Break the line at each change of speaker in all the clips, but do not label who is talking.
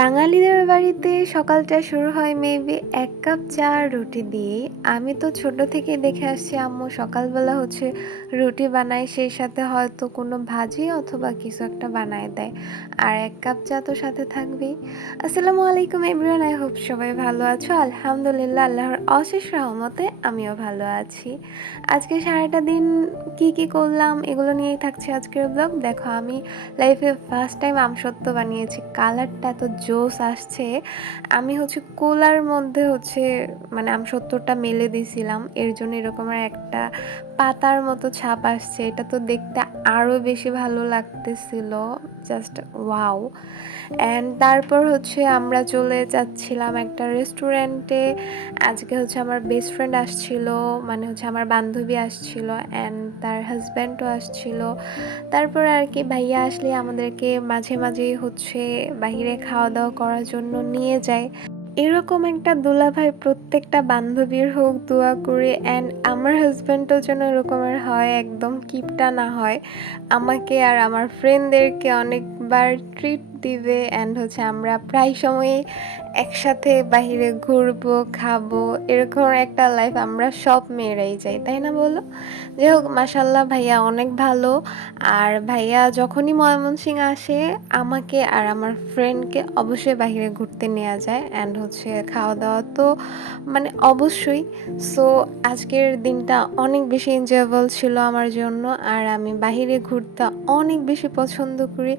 বাঙালিদের বাড়িতে সকালটা শুরু হয় মেবি এক কাপ চা আর রুটি দিয়ে আমি তো ছোট থেকে দেখে আসছি, আম্মু সকালবেলা হচ্ছে রুটি বানায়, সেই সাথে হয়তো কোনো ভাজি অথবা কিছু একটা বানায় দেয়। আর এক কাপ চা তো সাথে থাকবেই। আসসালামু আলাইকুম এভরিওয়ান, আই হোপ সবাই ভালো আছো। আলহামদুলিল্লাহ, আল্লাহর অশেষ রহমতে আমিও ভালো আছি। আজকে সারাটা দিন কি কি করলাম এগুলো নিয়েই থাকছে আজকের ব্লগ। দেখো, আমি লাইফে ফার্স্ট টাইম আমসত্ত্ব বানিয়েছি। কালারটা এত জোস আসছে। আমি হচ্ছে কোলার মধ্যে হচ্ছে মানে আমসত্ত্বটা মেলে দিয়েছিলাম এর জন্য এরকম একটা পাতার মতো ছাপ আসছে। এটা তো দেখতে আরও বেশি ভালো লাগতেছিল জাস্ট ওয়াও অ্যান্ড তারপর হচ্ছে আমরা চলে যাচ্ছিলাম একটা রেস্টুরেন্টে আজকে হচ্ছে আমার বেস্ট ফ্রেন্ড আসছিল মানে হচ্ছে আমার বান্ধবী আসছিল অ্যান্ড তার হাজব্যান্ডও আসছিল। তারপর আর কি ভাইয়া আসলে আমাদেরকে মাঝে মাঝেই হচ্ছে বাহিরে খাওয়া দাওয়া করার জন্য নিয়ে যায়। এরকম একটা দুলাভাই প্রত্যেকটা বান্ধবীর হোক, দোয়া করে অ্যান্ড আমার হাজব্যান্ডও যেন এরকমের হয়, একদম কিপটা না হয়। আমাকে আর আমার ফ্রেন্ডদেরকে অনেকবার ট্রিট দিবে অ্যান্ড হচ্ছে আমরা প্রায় সময়ই একসাথে বাহিরে ঘুরবো, খাব, এরকম একটা লাইফ আমরা সব মেয়েরাই যাই তাই না বলো? যাই হোক মাসাল্লাহ ভাইয়া অনেক ভালো। আর ভাইয়া যখনই ময়মনসিং আসে, আমাকে আর আমার ফ্রেন্ডকে অবশ্যই বাহিরে ঘুরতে নেওয়া যায় অ্যান্ড হচ্ছে খাওয়া দাওয়া তো মানে অবশ্যই। সো আজকের দিনটা অনেক বেশি এনজয়েবল ছিল আমার জন্য। আর আমি বাহিরে ঘুরতে অনেক বেশি পছন্দ করি।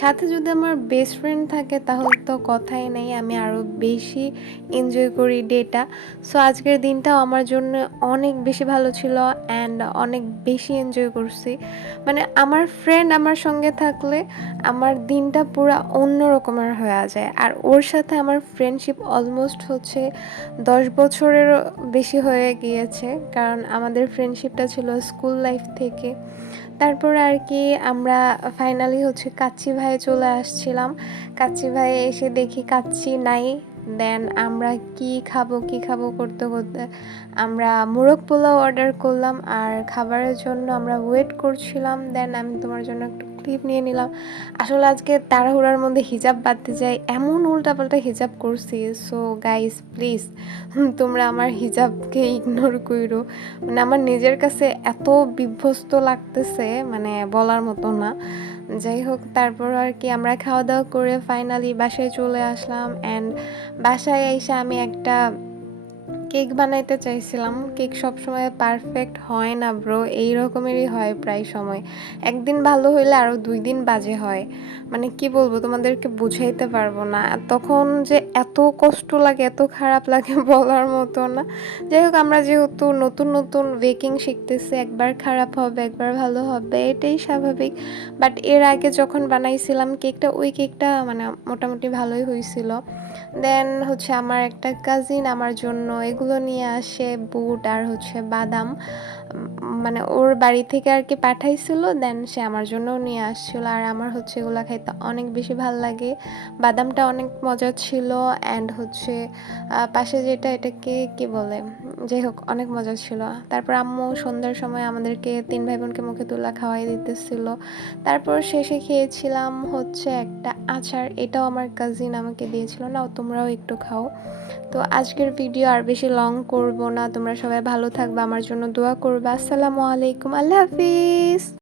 সাথে যদি আমার বেস্ট ফ্রেন্ড থাকে, তাহলে তো কথাই নেই। আমি আরও বেশি এনজয় করি ডেটা সো আজকের দিনটাও আমার জন্য অনেক বেশি ভালো ছিল অ্যান্ড অনেক বেশি এনজয় করছি। মানে আমার ফ্রেন্ড আমার সঙ্গে থাকলে আমার দিনটা পুরো অন্য রকমের হয়ে যায়। আর ওর সাথে আমার ফ্রেন্ডশিপ অলমোস্ট হচ্ছে দশ বছরেরও বেশি হয়ে গিয়েছে। কারণ আমাদের ফ্রেন্ডশিপটা ছিল স্কুল লাইফ থেকে। তারপর আর কি আমরা ফাইনালি হচ্ছে কাচ্চি ভাইয়ে চলে আসছিলাম। কাচ্চি ভাইয়ে এসে দেখি কাচ্চি নাই। দেন আমরা কি খাব কি খাব করতে করতে আমরা মোরগ পোলাও অর্ডার করলাম। আর খাবারের জন্য আমরা ওয়েট করছিলাম। দেন আমি তোমার জন্য একটু ক্লিপ নিয়ে নিলাম। আসলে আজকে তাড়াহুড়ার মধ্যে হিজাব বাঁধতে যাই, এমন উল্টাপাল্টা হিজাব করছি। সো গাইস প্লিজ তোমরা আমার হিজাবকে ইগনোর করো মানে আমার নিজের কাছে এত বিভ্যস্ত লাগতেছে মানে বলার মতো না। যাই হোক, তারপর আর কি, আমরা খাওয়া দাওয়া করে ফাইনালি বাসায় চলে আসলাম। অ্যান্ড বাসায় এসে আমি একটা কেক বানাইতে চাইছিলাম। কেক সবসময় পারফেক্ট হয় না ব্রো এই রকমেরই হয় প্রায় সময়। একদিন ভালো হইলে আরও দুই দিন বাজে হয়। মানে কি বলব, তোমাদেরকে বুঝাইতে পারব না। তখন যে এত কষ্ট লাগে, এত খারাপ লাগে বলার মতো না। যাই হোক, আমরা যেহেতু নতুন নতুন বেকিং শিখতেছি, একবার খারাপ হবে, একবার ভালো হবে, এটাই স্বাভাবিক। বাট এর আগে যখন বানাইছিলাম কেকটা, ওই কেকটা মানে মোটামুটি ভালোই হয়েছিল দেন হচ্ছে আমার একটা কাজিন আমার জন্য এগুলো নিয়ে আসে, বুট আর হচ্ছে বাদাম। মানে ওর বাড়ি থেকে আর কি পাঠাইছিল দেন সে আমার জন্যও নিয়ে আসছিল। আর আমার হচ্ছে এগুলো খাইতে অনেক বেশি ভালো লাগে। বাদামটা অনেক মজা ছিল অ্যান্ড হচ্ছে পাশে যেটা এটাকে কি বলে, যাই হোক, অনেক মজা ছিল। তারপর আম্মু সন্ধ্যার সময় আমাদেরকে তিন ভাই বোনকে মুখে তুলা খাওয়াই দিতেছিল। তারপর শেষে খেয়েছিলাম হচ্ছে একটা আচার। এটাও আমার কাজিন আমাকে দিয়েছিল না তোমরাও একটু খাও। তো আজকের ভিডিও আর বেশি লং করব না, তোমরা সবাই ভালো থাকবে, আমার জন্য দোয়া করবে। আসসালামু আলাইকুম, আল্লাহ হাফিজ।